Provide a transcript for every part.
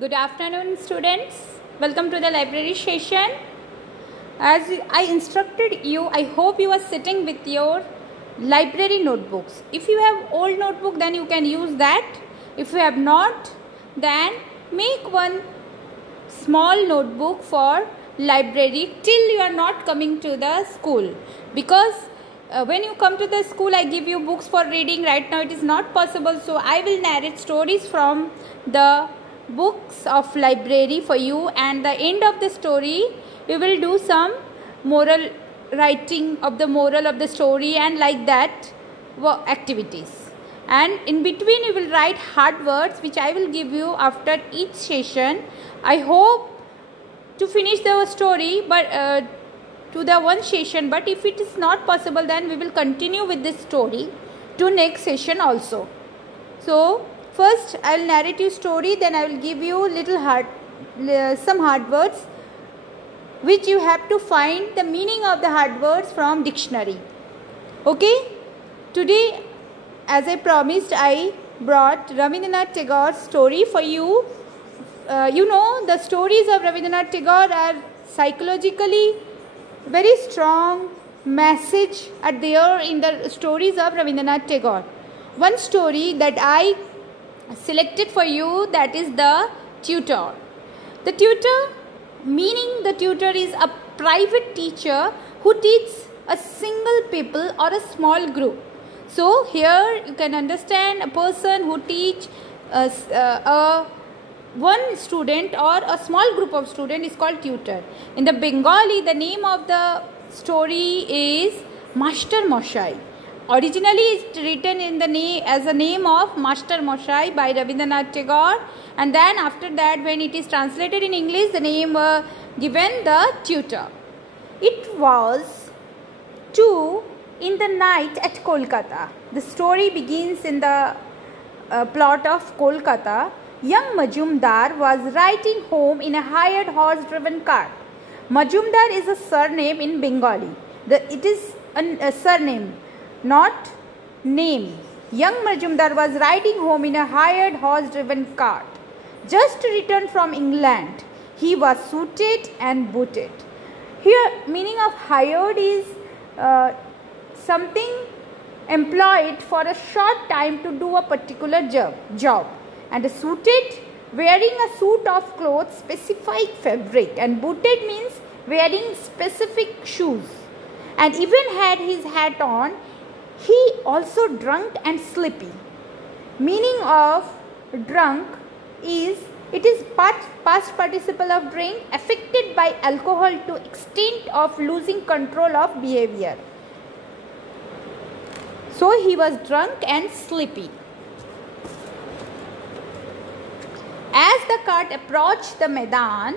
Good afternoon, students. Welcome to the library session. As I instructed you, I hope you are sitting with your library notebooks. If you have old notebook, then you can use that. If you have not, then make one small notebook for library till you are not coming to the school. Because when you come to the school, I give you books for reading. Right now it is not possible, so I will narrate stories from the books of library for you, and the end of the story we will do some moral writing of the moral of the story and like that activities, and in between you will write hard words which I will give you after each session. I hope to finish the story but to the one session, but if it is not possible then we will continue with this story to next session also. So first I will narrate you story, then I will give you some hard words which you have to find the meaning of the hard words from dictionary. Okay, today as I promised I brought Rabindranath Tagore's story for you. You know, the stories of Rabindranath Tagore are psychologically very strong message are there in the stories of Rabindranath Tagore. One story that I selected for you, that is the tutor. The tutor, meaning the tutor is a private teacher who teaches a single people or a small group. So here you can understand a person who teach one student or a small group of students is called tutor. In the Bengali, the name of the story is Master Mashai. Originally it's written in the name as a name of Master Mashai by Rabindranath Tagore, and then after that when it is translated in English the name given the tutor. It was 2 in the night at Kolkata. The story begins in the plot of Kolkata. Young Majumdar was riding home in a hired horse-driven cart. Majumdar is a surname in Bengali. It is a surname, not name. Young Majumdar was riding home in a hired horse-driven cart. Just returned from England, he was suited and booted. Here, meaning of hired is something employed for a short time to do a particular job. And suited, wearing a suit of clothes, specified fabric, and booted means wearing specific shoes, and even had his hat on. He also drunk and sleepy. Meaning of drunk is it is past participle of drink, affected by alcohol to extent of losing control of behavior. So he was drunk and sleepy. As the cart approached the Maidan,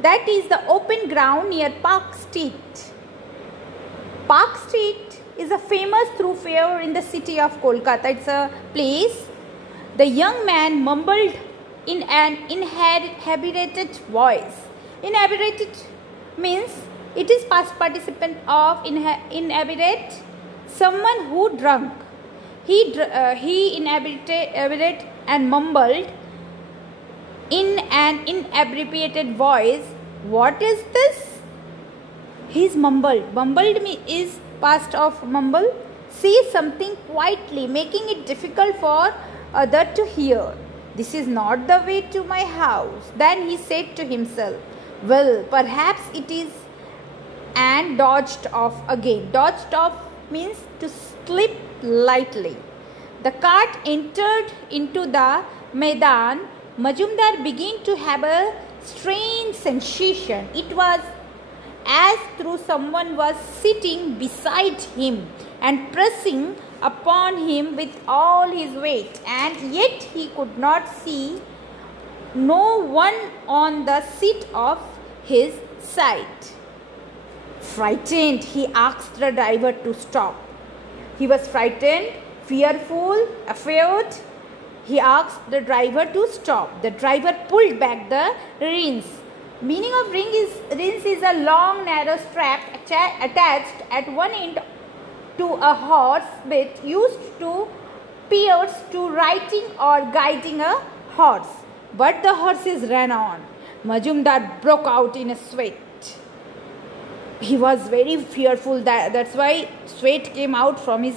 that is the open ground near Park Street. Park Street is a famous thoroughfare in the city of Kolkata. It's a place. The young man mumbled in an inhabited voice. Inhabited means it is past participant of inhabited, someone who drunk. He inhabited and mumbled in an inabbreviated voice. What is this? He's mumbled. Mumbled is past of mumble. Say something quietly, making it difficult for other to hear. This is not the way to my house. Then he said to himself, well, perhaps it is, and dodged off again. Dodged off means to slip lightly. The cart entered into the Maidan. Majumdar began to have a strange sensation. It was as though someone was sitting beside him and pressing upon him with all his weight, and yet he could not see no one on the seat of his side. Frightened, he asked the driver to stop. He was frightened, fearful, afraid. He asked the driver to stop. The driver pulled back the reins. Meaning of reins is a long narrow strap attached at one end to a horse bit used to pierce to riding or guiding a horse. but the horses ran on. Majumdar broke out in a sweat. He was very fearful, that's why sweat came out from his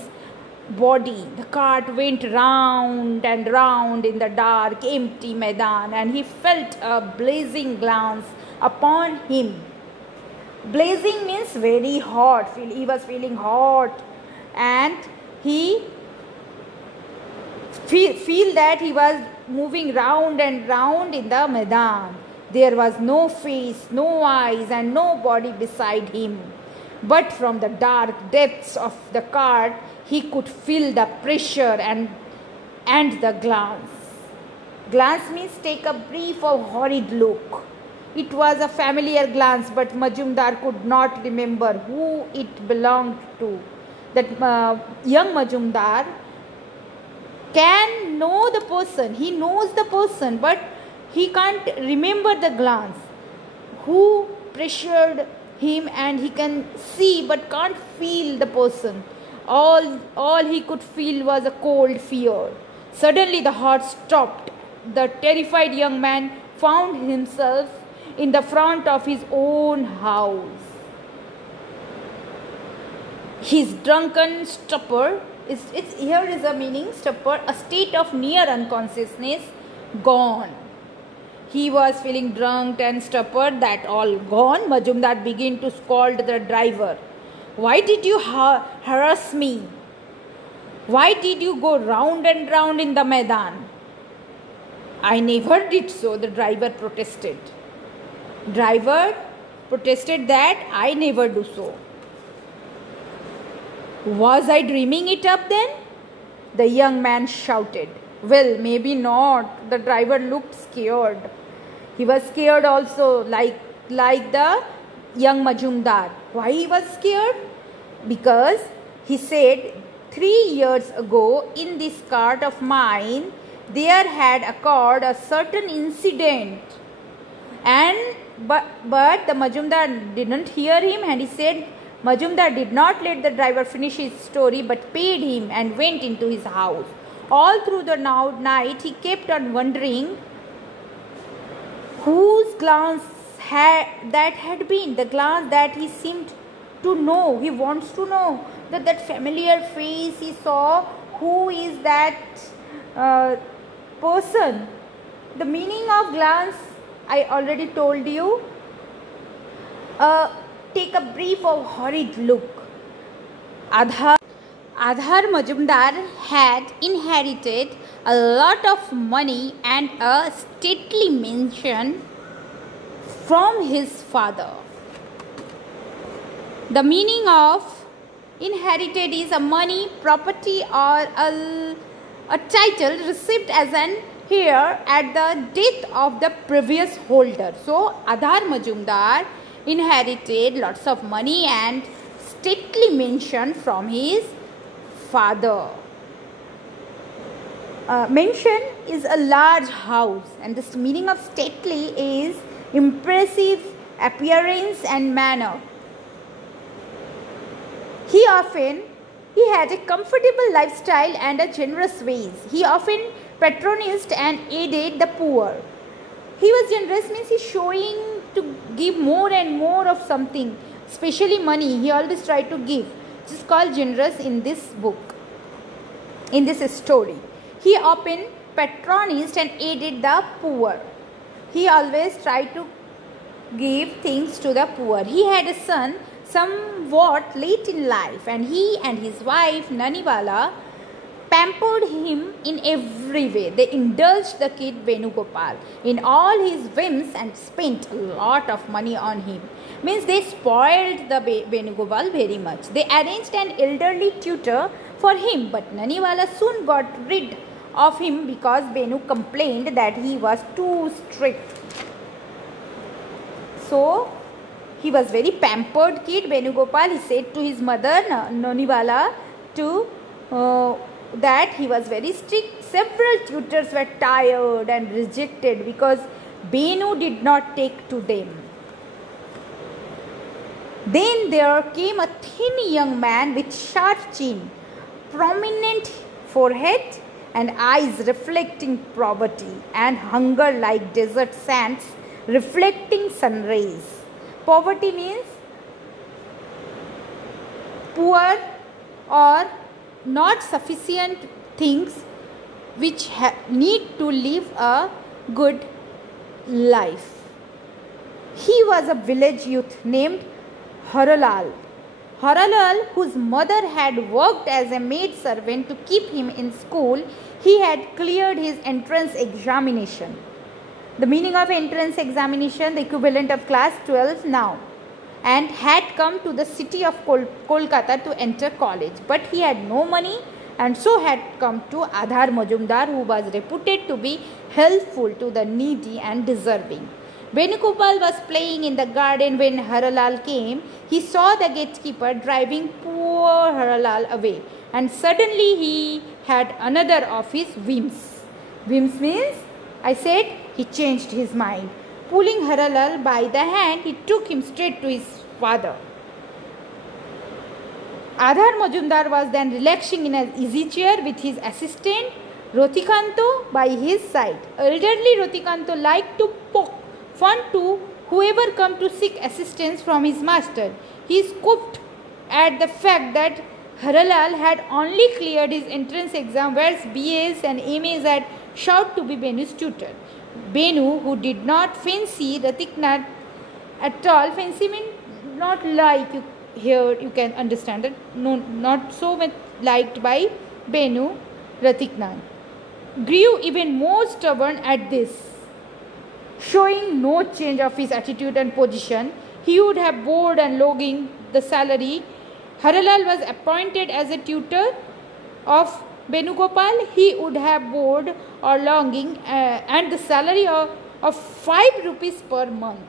body. The cart went round and round in the dark, empty Maidan, and he felt a blazing glance upon him. Blazing means very hot. He was feeling hot, and he feel that he was moving round and round in the Maidan. There was no face, no eyes, and no body beside him. But from the dark depths of the cart, he could feel the pressure and the glance. Glance means take a brief or horrid look. It was a familiar glance, but Majumdar could not remember who it belonged to. That young Majumdar can know the person. He knows the person, but he can't remember the glance. Who pressured him, and he can see but can't feel the person. All he could feel was a cold fear. Suddenly the heart stopped. The terrified young man found himself in the front of his own house. His drunken stupor, here is a meaning, stupor, a state of near unconsciousness, gone. He was feeling drunk and stupor, that all gone. Majumdar began to scold the driver. Why did you harass me? Why did you go round and round in the Maidan? I never did so, the driver protested. Driver protested that I never do so. Was I dreaming it up then? The young man shouted. Well, maybe not. The driver looked scared. He was scared also, like the young Majumdar. Why he was scared? Because he said, 3 years ago in this cart of mine, there had occurred a certain incident. But the Majumdar didn't hear him, and he said, Majumdar did not let the driver finish his story, but paid him and went into his house. All through the night, he kept on wondering whose glance that had been, the glance that he seemed to know. He wants to know that familiar face he saw. Who is that person? The meaning of glance I already told you. Take a brief or horrid look. Adhar Majumdar had inherited a lot of money and a stately mansion from his father. The meaning of inherited is a money, property, or a title received as an heir at the death of the previous holder. So Adhar Majumdar inherited lots of money and stately mansion from his father. Mansion is a large house, and the meaning of stately is impressive appearance and manner. He had a comfortable lifestyle and a generous ways. He often patronized and aided the poor. He was generous means he's showing to give more and more of something, especially money. He always tried to give. It is called generous in this book, in this story. He often patronized and aided the poor. He always tried to give things to the poor. He had a son somewhat late in life, and he and his wife Naniwala pampered him in every way. They indulged the kid Venugopal in all his whims and spent a lot of money on him. Means they spoiled the Venugopal very much. They arranged an elderly tutor for him, but Naniwala soon got rid of him because Venu complained that he was too strict. So he was very pampered kid, Venugopal. He said to his mother Naniwala that he was very strict. Several tutors were tired and rejected because Venu did not take to them. Then there came a thin young man with sharp chin, prominent forehead, and eyes reflecting poverty, and hunger like desert sands reflecting sun rays. Poverty means poor or not sufficient things which need to live a good life. He was a village youth named Haralal. Haralal, whose mother had worked as a maid servant to keep him in school, he had cleared his entrance examination. The meaning of entrance examination, the equivalent of class 12 now, and had come to the city of Kolkata to enter college. But he had no money and so had come to Adhar Majumdar, who was reputed to be helpful to the needy and deserving. Venugopal was playing in the garden when Haralal came. He saw the gatekeeper driving poor Haralal away, and suddenly he had another of his whims. Whims means, I said, he changed his mind. Pulling Haralal by the hand, he took him straight to his father. Adhar Majumdar was then relaxing in an easy chair with his assistant Ratikanto by his side. Elderly Ratikanto liked to poke fun to whoever come to seek assistance from his master. He scoffed at the fact that Haralal had only cleared his entrance exam, whereas BAs and MAs had shouted to be Benu's tutor. Benu, who did not fancy Ratiknath at all, fancy means not like, here you can understand it, no, not so much liked by Benu, Ratiknath, grew even more stubborn at this. Showing no change of his attitude and position, he would have bored and logging the salary. Haralal was appointed as a tutor of Venugopal. He would have board or longing and the salary of 5 rupees per month.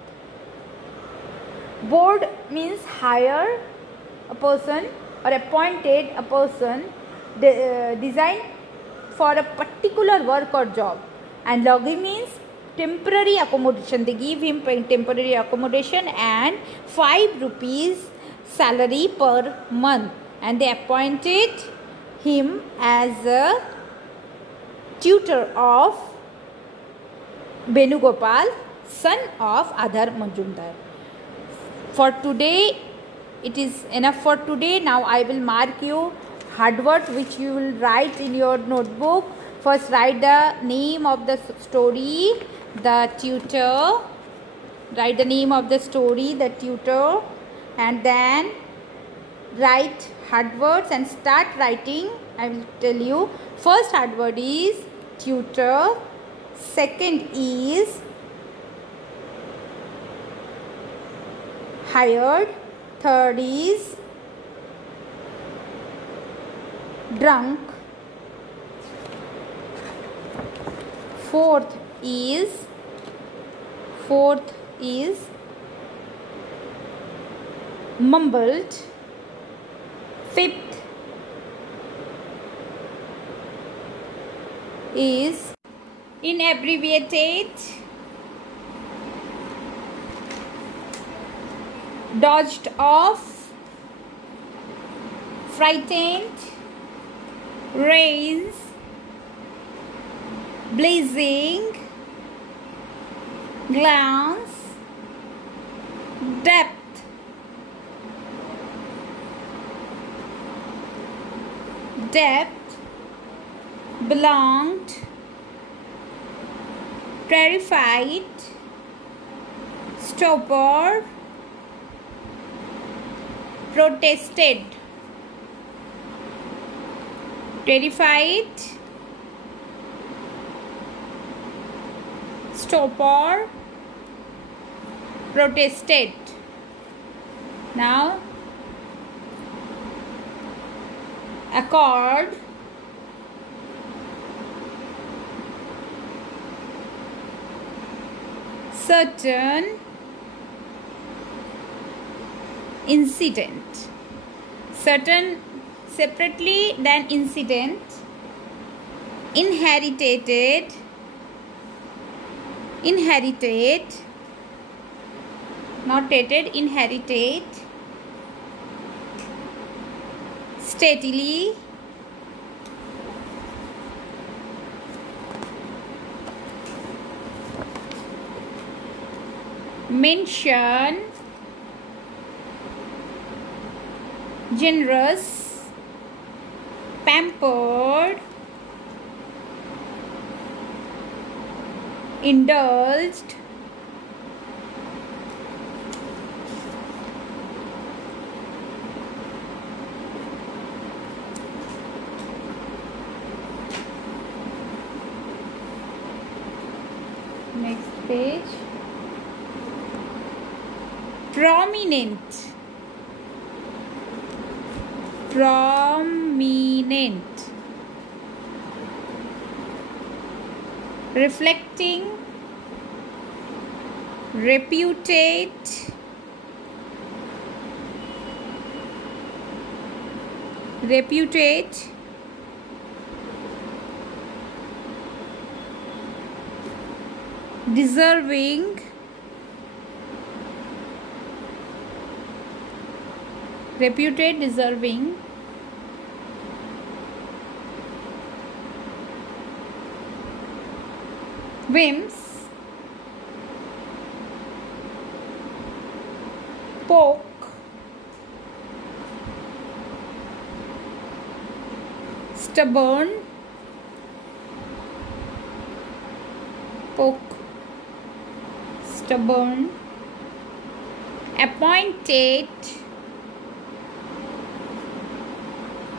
Board means hire a person or appointed a person designed for a particular work or job, and longing means temporary accommodation. They give him temporary accommodation and 5 rupees salary per month, and they appointed him as a tutor of Venugopal, son of Adhar Majumdar. For today, it is enough for today. Now I will mark you hard words which you will write in your notebook. First, write the name of the story, the tutor. Write the name of the story, the tutor, and then write hard words and start writing. I will tell you. First hard word is tutor. Second is hired. Third is drunk. Fourth is mumbled. Fifth is inebriated. Dodged off. Frightened. Rains. Blazing. Glance. Depth. Belonged. Terrified. Stopper. Protested. Terrified. Stopper. Protested. Now accord. Certain. Incident. Certain separately, then incident. Inherited. Not tated, inherited. Steadily. mention, generous, pampered, indulged, next page, prominent, prominent, reflecting, reputate, reputate, deserving, reputate, deserving, whims, poke, stubborn, poke, stubborn, appointed,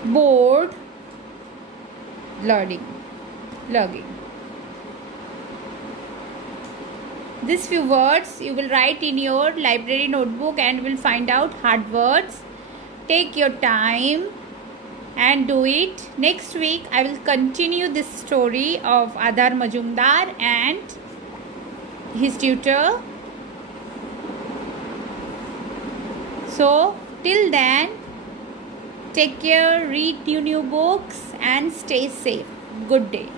bored, lugging. These few words you will write in your library notebook and will find out hard words. Take your time and do it. Next week I will continue this story of Adhar Majumdar and his tutor. So till then, take care, read new books and stay safe. Good day.